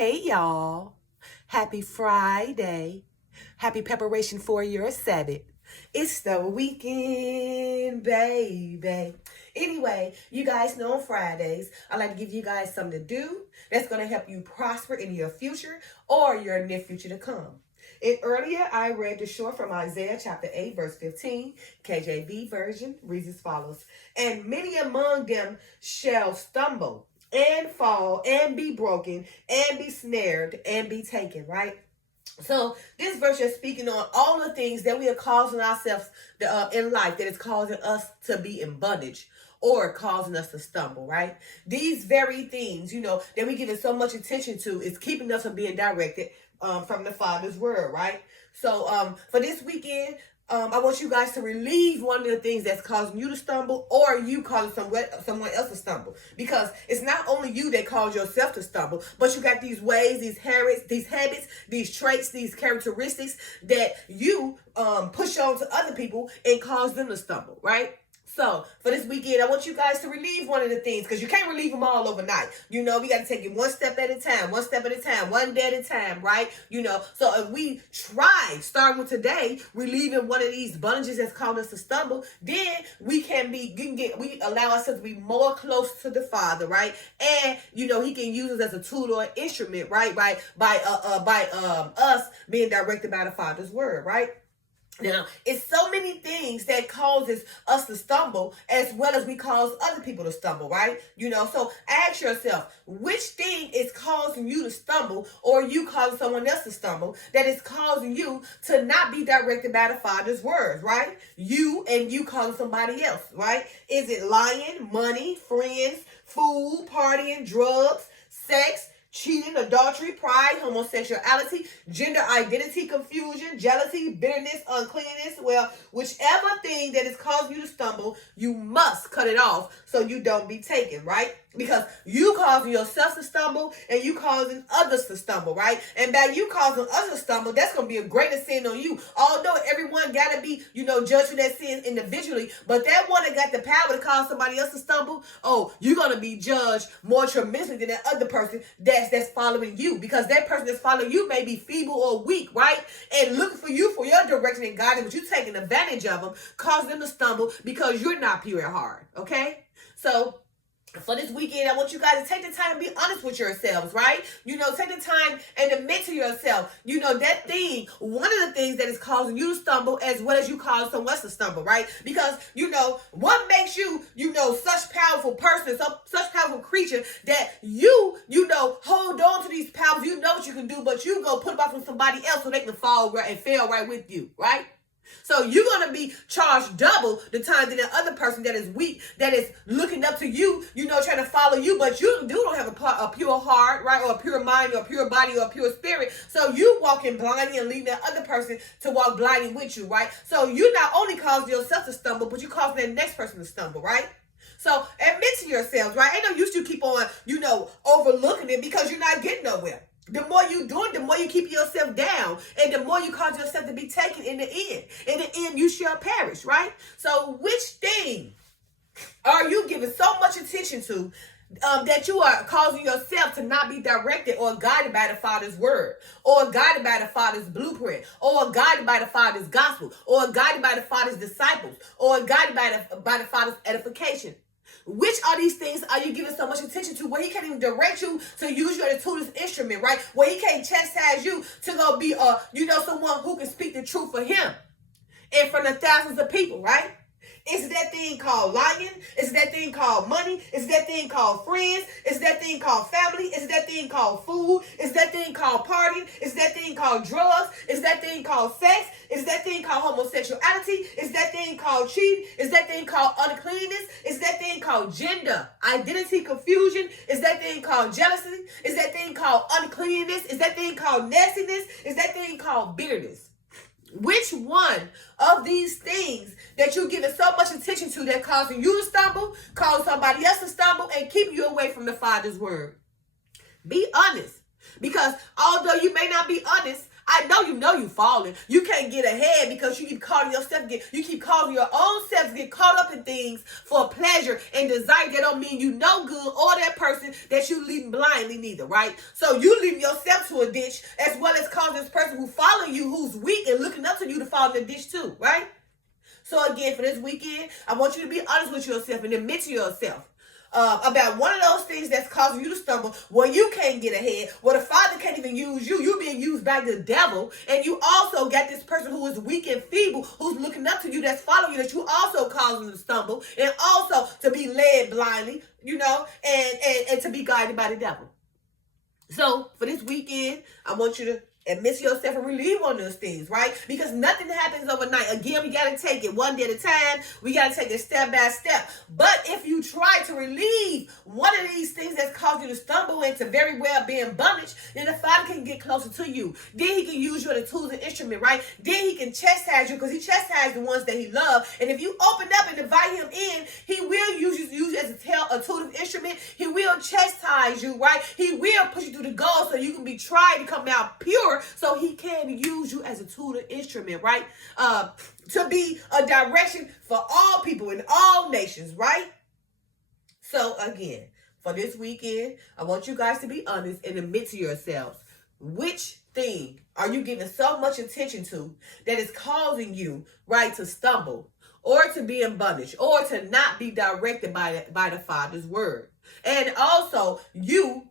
Hey y'all, happy Friday. Happy preparation for your Sabbath. It's the weekend, baby. Anyway, you guys know on Fridays, I like to give you guys something to do that's going to help you prosper in your future or your near future to come. And earlier, I read the short from Isaiah chapter 8, verse 15, KJV version, reads as follows. And many among them shall stumble and fall and be broken and be snared and be taken, right? So this verse is speaking on all the things that we are causing ourselves in life that is causing us to be in bondage or causing us to stumble, right? These very things, that we give so much attention to is keeping us from being directed from the Father's word, right? So for this weekend, I want you guys to relieve one of the things that's causing you to stumble or you causing someone else to stumble. Because it's not only you that cause yourself to stumble, but you got these ways, these habits, these traits, these characteristics that you push on to other people and cause them to stumble, right? So, for this weekend, I want you guys to relieve one of the things, because you can't relieve them all overnight. We got to take it one step at a time, one day at a time, right? So if we try, starting with today, relieving one of these bondages that's caused us to stumble, then we allow ourselves to be more close to the Father, right? And, He can use us as a tool or an instrument, right? By us being directed by the Father's word, right? Now, it's so many things that causes us to stumble as well as we cause other people to stumble, right? So ask yourself, which thing is causing you to stumble or you causing someone else to stumble that is causing you to not be directed by the Father's words, right? You causing somebody else, right? Is it lying, money, friends, food, partying, drugs, sex, cheating, adultery, pride, homosexuality, gender identity confusion, jealousy, bitterness, uncleanness? Well, whichever thing that is causing you to stumble, you must cut it off so you don't be taken, right? Because you causing yourself to stumble and you causing others to stumble, right? And by you causing others to stumble, that's going to be a greater sin on you. Although everyone got to be, judged for that sin individually, but that one that got the power to cause somebody else to stumble, you're going to be judged more tremendously than that other person that's following you, because that person that's following you may be feeble or weak, right? And looking for you for your direction and guidance, but you taking advantage of them, causing them to stumble because you're not pure at heart, okay? So for this weekend, I want you guys to take the time to be honest with yourselves, right? Take the time and admit to yourself, that thing, one of the things that is causing you to stumble as well as you cause someone else to stumble, right? Because, what makes you, such powerful person, such powerful creature that you hold on to these powers, what you can do, but you go put them off on somebody else so they can fall right and fail right with you, right? So you're going to be charged double the time than the other person that is weak, that is looking up to you, trying to follow you, but you don't have a pure heart, right? Or a pure mind or a pure body or a pure spirit. So you walking blindly and leaving that other person to walk blindly with you, right? So you not only cause yourself to stumble, but you cause that next person to stumble, right? So admit to yourselves, right? Ain't no use you keep on, overlooking it because you're not getting nowhere. The more you do it, the more you keep yourself down, and the more you cause yourself to be taken in the end. In the end, you shall perish, right? So which thing are you giving so much attention to that you are causing yourself to not be directed or guided by the Father's word, or guided by the Father's blueprint, or guided by the Father's gospel, or guided by the Father's disciples, or guided by the Father's edification? Which of these things are you giving so much attention to where He can't even direct you to use you as a tool, as instrument, right? Where He can't chastise you to go be someone who can speak the truth for Him in front of thousands of people, right? Is it that thing called lying? Is it that thing called money? Is it that thing called friends? Is it that thing called family? Is it that thing called food? Is it that thing called partying? Is it that thing called drugs? Is it that thing called sex? Is it that thing called homosexuality? Is it that thing called cheating? Is it that thing called uncleanness? Is it that thing called gender identity confusion? Is it that thing called jealousy? Is that thing called uncleanness? Is that thing called nastiness? Is that thing called bitterness? Which one of these things that you're giving so much attention to that causing you to stumble, cause somebody else to stumble, and keep you away from the Father's word? Be honest. Because although you may not be honest, I know you falling. You can't get ahead because you keep causing yourself you keep causing your own self to get caught up in things for pleasure and desire that don't mean you no good, or that person that you leading blindly neither, right? So you leading yourself to a ditch, as well as causing this person who following you, who's weak and looking up to you, to fall in the ditch too, right? So again, for this weekend, I want you to be honest with yourself and admit to yourself about one of those things that's causing you to stumble, where you can't get ahead, where the Father can't even use you. You're being used by the devil. And you also got this person who is weak and feeble, who's looking up to you, that's following you, that you also causing to stumble, and also to be led blindly, and to be guided by the devil. So for this weekend, I want you to admit to yourself and relieve on those things, right? Because nothing happens overnight. Again, we got to take it one day at a time. We got to take it step by step. But if you try to relieve one of these things that's caused you to stumble into very well being bondage, then the Father can get closer to you. Then he can use you as a tool and instrument, right? Then he can chastise you, because he chastises the ones that he loves. And if you open up and invite him in, he will use you as a tool and instrument. He will chastise you, right? He will push you through the goal so you can be tried to come out pure, so he can use you as a tool and instrument, right? To be a direction for all people in all nations, right? So again, for this weekend, I want you guys to be honest and admit to yourselves, which thing are you giving so much attention to that is causing you, right, to stumble, or to be in bondage, or to not be directed by the Father's word. And also, you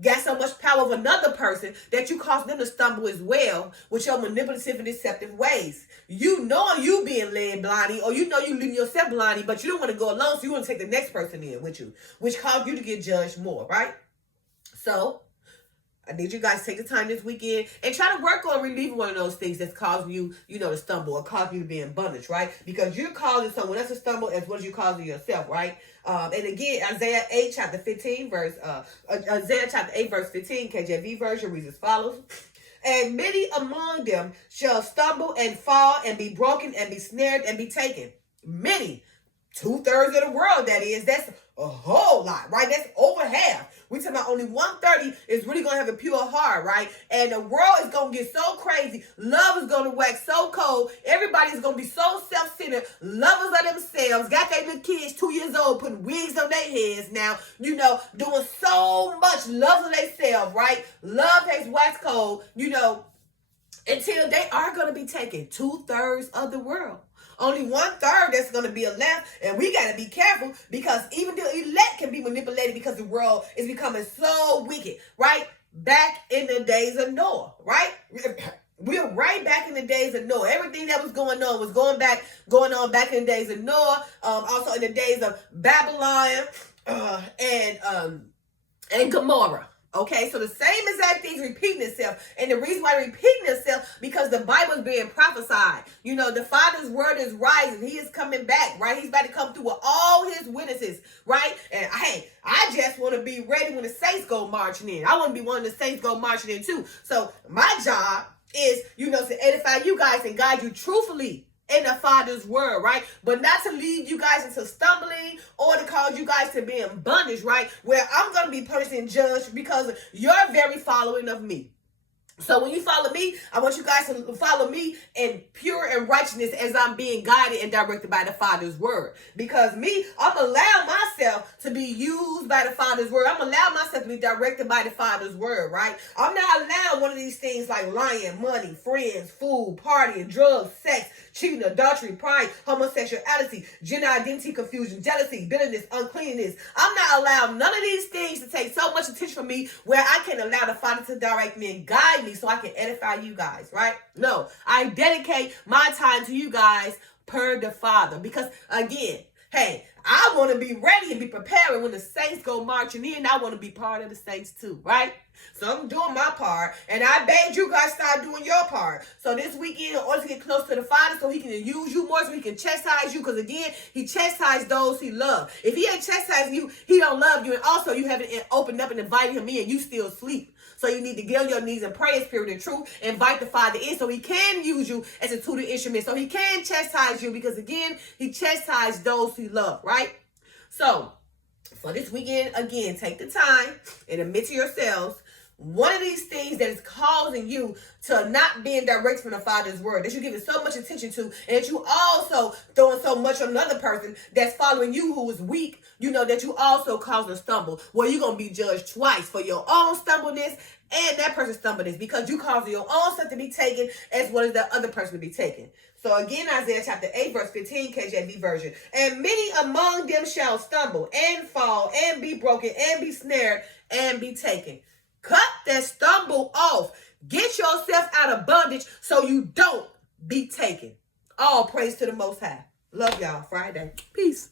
got so much power of another person that you cause them to stumble as well with your manipulative and deceptive ways. You know you being led blindly, or you leading yourself blindly, but you don't want to go alone, so you want to take the next person in with you, which caused you to get judged more, right? So I need you guys to take the time this weekend and try to work on relieving one of those things that's causing you, to stumble, or causing you to be in bondage, right? Because you're causing someone else to stumble as well as you causing yourself, right? And again, Isaiah 8, chapter 15, Isaiah chapter 8, verse 15, KJV version reads as follows. And many among them shall stumble and fall and be broken and be snared and be taken. Many. 2/3 of the world, that is. That's a whole lot, right? That's over half. We talking about only 1/30 is really going to have a pure heart, right? And the world is going to get so crazy. Love is going to wax so cold. Everybody's going to be so self-centered. Lovers of themselves. Got their little kids 2 years old putting wigs on their heads now. Doing so much love of themselves, right? Love has waxed cold, until they are going to be taken. 2/3 of the world. Only 1/3 that's going to be left, and we got to be careful, because even the elect can be manipulated, because the world is becoming so wicked, right? Back in the days of Noah, right? We're right back in the days of Noah. Everything that was going on was going on back in the days of Noah. Also in the days of Babylon and Gomorrah. Okay, so the same exact thing's repeating itself. And the reason why it's repeating itself, because the Bible is being prophesied. The Father's word is rising. He is coming back, right? He's about to come through with all his witnesses, right? And I just want to be ready when the saints go marching in. I want to be one of the saints go marching in too. So my job is, to edify you guys and guide you truthfully in the Father's word, right? But not to lead you guys into stumbling, or to cause you guys to be in bondage, right? Where I'm going to be punished and judged because of your very following of me. So when you follow me, I want you guys to follow me in pure and righteousness as I'm being guided and directed by the Father's word. Because I'm allowing myself to be used by the Father's word. I'm allowing myself to be directed by the Father's word, right? I'm not allowing one of these things like lying, money, friends, food, partying, drugs, sex, cheating, adultery, pride, homosexuality, gender identity confusion, jealousy, bitterness, uncleanness. I'm not allowing none of these things to take so much attention from me where I can allow the Father to direct me and guide me so I can edify you guys, right? No, I dedicate my time to you guys per the Father, because again, hey, I want to be ready and be prepared when the saints go marching in. I want to be part of the saints too, right? So I'm doing my part, and I beg you guys start doing your part. So this weekend, in order to get close to the Father, so he can use you more, so he can chastise you, because again, he chastised those he loves. If he ain't chastising you, he don't love you, and also you haven't opened up and invited him in, you still asleep. So you need to get on your knees and pray in spirit and truth. Invite the Father in so he can use you as a tutor instrument. So he can chastise you, because again, he chastised those he loved, right? So for this weekend, again, take the time and admit to yourselves one of these things that is causing you to not being direct from the Father's word, that you're giving so much attention to, and that you also throwing so much on another person that's following you who is weak, that you also cause a stumble, where you're going to be judged twice for your own stumbleness and that person's stumbleness, because you cause your own stuff to be taken as well as the other person to be taken. So again, Isaiah chapter 8, verse 15, KJV version. And many among them shall stumble and fall and be broken and be snared and be taken. Cut that stumble off. Get yourself out of bondage so you don't be taken. All praise to the Most High. Love y'all. Friday. Peace.